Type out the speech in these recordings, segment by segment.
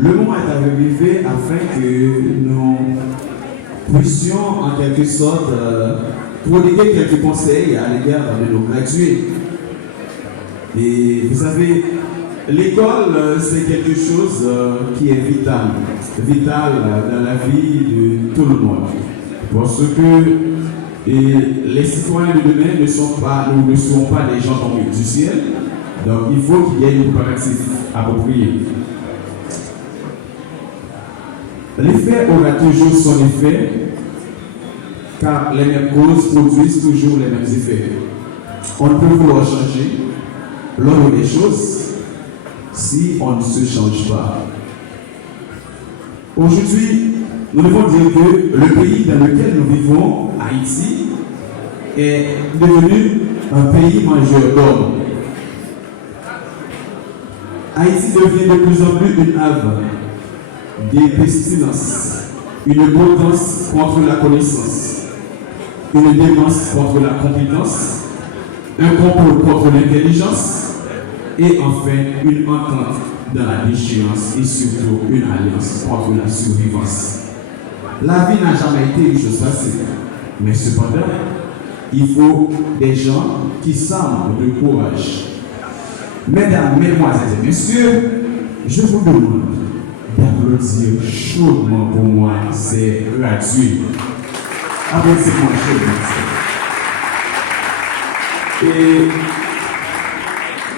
Le moment est arrivé afin que nous puissions en quelque sorte prodiguer quelques conseils à l'égard de nos gradués. Et vous savez, l'école, c'est quelque chose qui est vital dans la vie de tout le monde. Parce que les citoyens de demain nous ne seront pas des gens tombés du ciel. Donc il faut qu'il y ait une pratique appropriée. L'effet aura toujours son effet, car les mêmes causes produisent toujours les mêmes effets. On ne peut vouloir changer l'ordre des choses si on ne se change pas. Aujourd'hui, nous devons dire que le pays dans lequel nous vivons, Haïti, est devenu un pays mangeur d'hommes. Haïti devient de plus en plus une havre des pestilences, une potence contre la connaissance, une démence contre la compétence, un complot contre l'intelligence et enfin une entente dans la déchéance et surtout une alliance contre la survivance. La vie n'a jamais été une chose facile, mais cependant, il faut des gens qui semblent de courage. Mesdames, mesdemoiselles et messieurs, je vous demande d'applaudir chaudement pour moi ces gradués. Applaudissez-moi chaudement. Et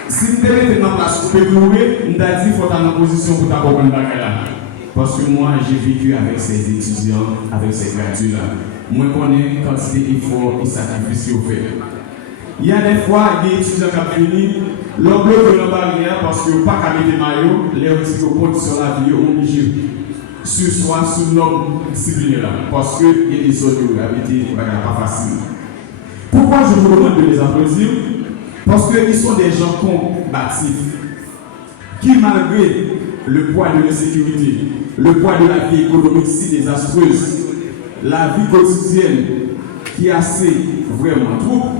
si vous devez être dans la place pour pleurer, nous avons dit qu'il faut être en position pour t'accompagner là. Parce que moi, j'ai vécu avec ces étudiants, avec ces gradués-là. Moi, je connais la quantité d'efforts et sacrifices qu'ils ont fait. Il y a des fois, des étudiants qui ont fini, l'on bloque la barrière parce qu'ils n'ont pas qu'à mettre maillot, les petits comptes sur la vie obligés. Sur soi, sous l'homme discipliné là. Parce qu'il y a des autres qui ont été pas facile. Pourquoi je vous demande de les applaudir? Parce qu'ils sont des gens combatifs, qui malgré le poids de l'insécurité, le poids de la vie économique si désastreuse, la vie quotidienne qui est assez vraiment trop,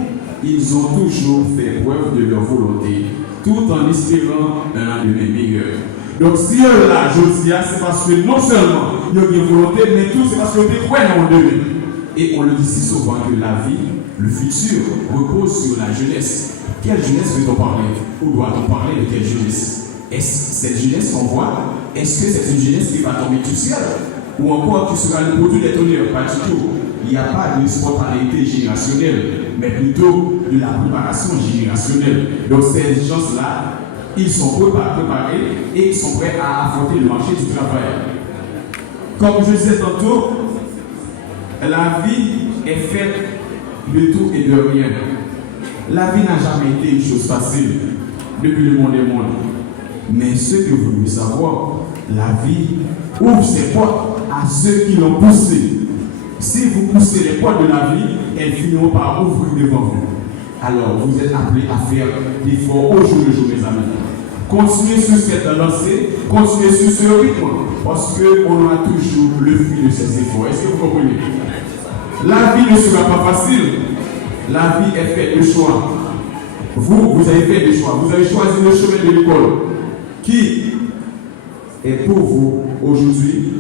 ils ont toujours fait preuve de leur volonté, tout en espérant un lendemain meilleur. Donc si eux là, je dis, c'est parce que non seulement ils ont une volonté, mais tout c'est parce qu'ils ont cru en demain. Et on le dit si souvent que la vie, le futur, repose sur la jeunesse. Quelle jeunesse veut-on parler? Ou doit-on parler de quelle jeunesse? Est-ce cette jeunesse qu'on voit? Est-ce que c'est une jeunesse qui va tomber du ciel? Ou encore qui sera le produit des tonnerres? Pas du tout. Il n'y a pas de spontanéité générationnelle, mais plutôt de la préparation générationnelle. Donc ces gens-là, ils sont préparés et ils sont prêts à affronter le marché du travail. Comme je disais tantôt, la vie est faite de tout et de rien. La vie n'a jamais été une chose facile depuis le monde des mondes. Mais ce que vous devez savoir, la vie ouvre ses portes à ceux qui l'ont poussé. Si vous poussez les portes de la vie, elles finiront par ouvrir devant vous. Alors vous êtes appelés à faire l'effort au jour le jour, mes amis. Continuez sur cette lancée, continuez sur ce rythme, parce qu'on aura toujours le fruit de ces efforts. Est-ce que vous comprenez? La vie ne sera pas facile. La vie est faite de choix. Vous avez fait des choix. Vous avez choisi le chemin de l'école qui est pour vous aujourd'hui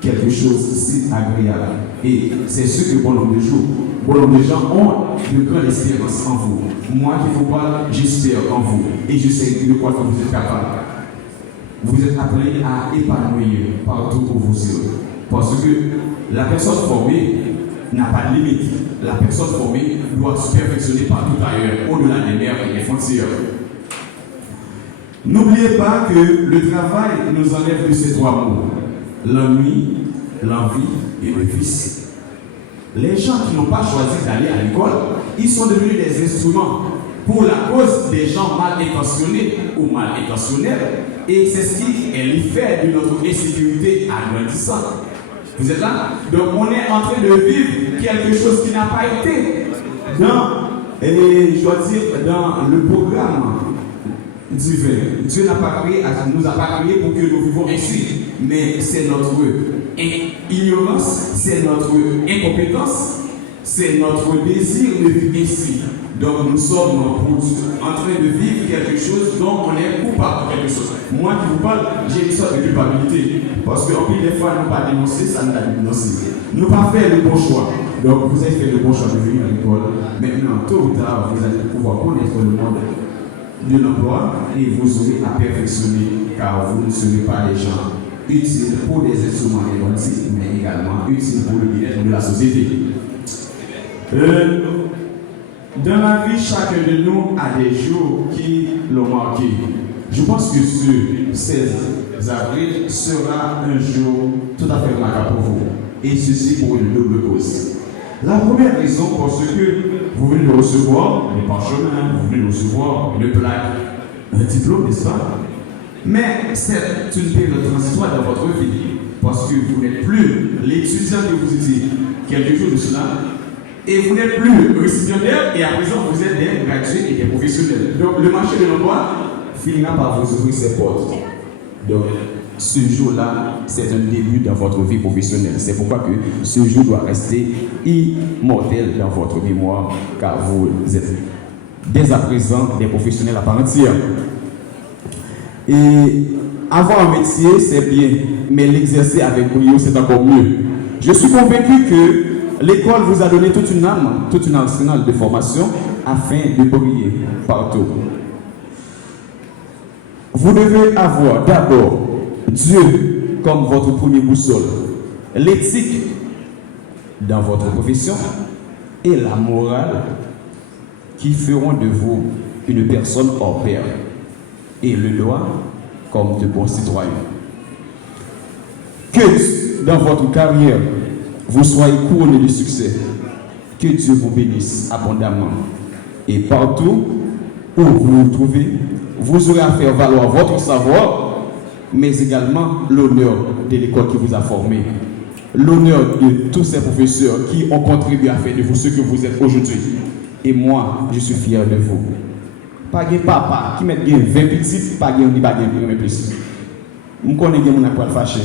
quelque chose de si agréable. Et c'est ce que bon nombre de jours, bon nombre de gens ont de grandes espérances en vous. Moi qui vous parle, j'espère en vous. Et je sais de quoi vous êtes capable. Vous êtes appelés à épanouir partout où vous êtes. Parce que la personne formée n'a pas de limite. La personne formée doit se perfectionner partout ailleurs, au-delà des mers et des frontières. N'oubliez pas que le travail nous enlève de ces trois mots: l'ennui, l'envie et le vice. Les gens qui n'ont pas choisi d'aller à l'école, ils sont devenus des instruments pour la cause des gens mal intentionnés ou mal intentionnels. Et c'est ce qui est l'effet de notre insécurité agrandissante. Vous êtes là? Donc on est en train de vivre quelque chose qui n'a pas été dans, je dois dire, dans le programme divin. Dieu n'a pas créé, nous a pas créé pour que nous vivions ainsi. Mais c'est notre ignorance, c'est notre incompétence, C'est notre désir de vivre ici. Donc nous sommes en train de vivre quelque chose dont on est coupable quelque chose. Moi qui vous parle, j'ai une sorte de culpabilité. Parce qu'en plus des fois, nous pas dénoncer, ça nous a dénoncé. Nous pas fait le bon choix. Donc vous avez fait le bon choix de venir à l'école. Maintenant, tôt ou tard, vous allez pouvoir connaître le monde de l'emploi et vous aurez à perfectionner car vous ne serez pas les gens utiles pour des instruments érotiques, mais également utiles pour le bien-être de la société. Dans la vie, chacun de nous a des jours qui l'ont marqué. Je pense que ce 16 avril sera un jour tout à fait remarquable pour vous. Et ceci pour une double cause. La première raison, parce que vous venez de recevoir les parchemins, vous venez de recevoir une plaque, un diplôme, n'est-ce pas? Mais c'est une période transitoire dans votre vie, parce que vous n'êtes plus l'étudiant que vous étiez quelque chose de cela. Et vous n'êtes plus récipiendaire et à présent vous êtes des gradués et des professionnels. Donc le marché de l'emploi finira par vous ouvrir ses portes. Donc ce jour-là, c'est un début dans votre vie professionnelle. C'est pourquoi que ce jour doit rester immortel dans votre mémoire, car vous êtes dès à présent des professionnels à part entière. Et avoir un métier, c'est bien, mais l'exercer avec brio, c'est encore mieux. Je suis convaincu que l'école vous a donné toute une âme, toute une arsenal de formation afin de briller partout. Vous devez avoir d'abord Dieu comme votre premier boussole, l'éthique dans votre profession et la morale qui feront de vous une personne hors pair et le droit comme de bons citoyens. Que dans votre carrière, vous soyez couronné de succès. Que Dieu vous bénisse abondamment. Et partout où vous vous trouvez, vous aurez à faire valoir votre savoir, mais également l'honneur de l'école qui vous a formé. L'honneur de tous ces professeurs qui ont contribué à faire de vous ce que vous êtes aujourd'hui. Et moi, je suis fier de vous. Pas de papa qui met 20 petits, pas de plus. Je connais que je suis fâché.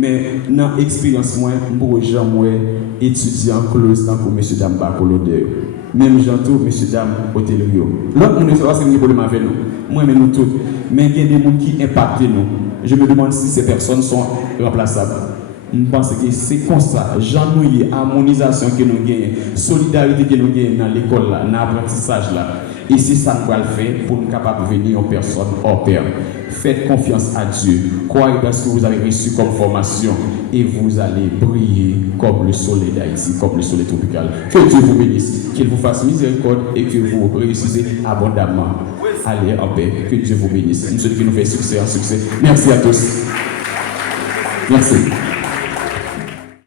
Mais dans l'expérience, moi, j'ai étudiant close dans le monsieur dame bacolodeur. Même j'entends monsieur dame hôtellerie. L'autre, on ne sait pas si c'est un problème avec nous. Moi, mais nous tous. Mais il y a des gens qui impactent nous. Je me demande si ces personnes sont remplaçables. Je pense que c'est comme ça, j'ennuie, harmonisation que nous gagnons, solidarité que nous gagnons dans l'école, dans l'apprentissage. Et c'est ça qu'on va le faire pour nous capables de venir en personne hors pair. Faites confiance à Dieu. Croyez dans ce que vous avez reçu comme formation et vous allez briller comme le soleil d'Haïti, comme le soleil tropical. Que Dieu vous bénisse, qu'il vous fasse miséricorde et que vous réussissez abondamment. Allez en paix, que Dieu vous bénisse. Nous souhaitons qu'il nous fait succès en succès. Merci à tous. Merci.